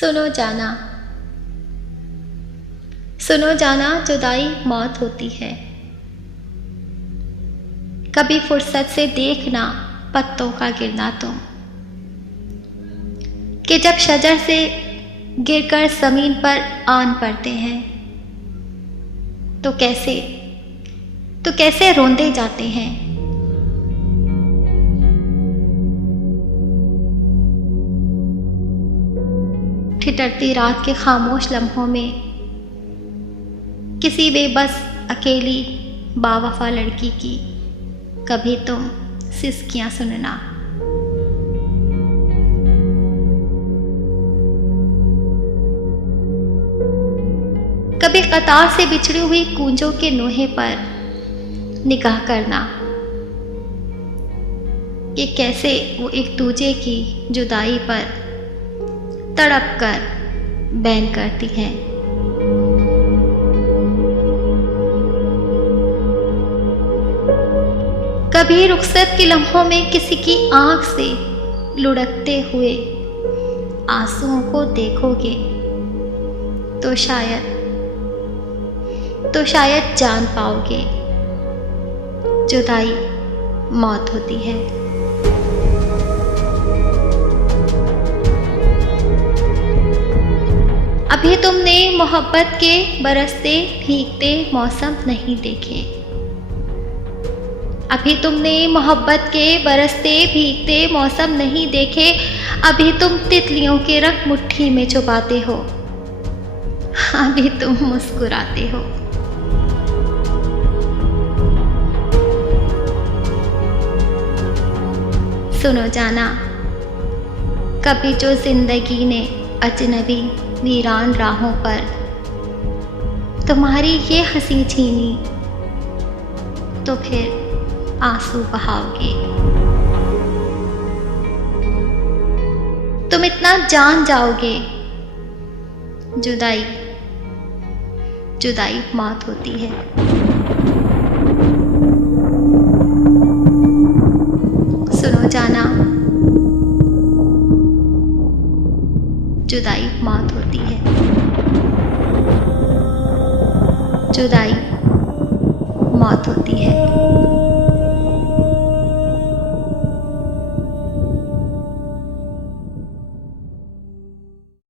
सुनो जाना, सुनो जाना, जुदाई मौत होती है। कभी फुर्सत से देखना पत्तों का गिरना तुम, कि जब शजर से गिरकर जमीन पर आन पड़ते हैं तो कैसे रोंदे जाते हैं। ठिठुरती रात के खामोश लम्हों में किसी बेबस अकेली बावफा लड़की की कभी तुम सिसकियां सुनना। कभी कतार से बिछड़ी हुई कूंजों के नोहे पर निगाह करना कि कैसे वो एक दूजे की जुदाई पर तड़प कर बैन करती हैं। कभी रुखसत के लम्हों में किसी की आंख से लुढ़कते हुए आंसुओं को देखोगे तो शायद जान पाओगे जुदाई मौत होती है। अभी तुमने मोहब्बत के बरसते भीगते मौसम नहीं देखे, अभी तुमने मोहब्बत के बरसते भीगते मौसम नहीं देखे। अभी तुम तितलियों के रंग मुट्ठी में छुपाते हो, अभी तुम मुस्कुराते हो। सुनो जाना, कभी जो जिंदगी ने अजनबी वीरान राहों पर तुम्हारी ये हंसी छीनी तो फिर आंसू बहाओगे। तुम इतना जान जाओगे जुदाई मौत होती है। सुनो जाना, जुदाई मौत होती है। जुदाई मौत होती है।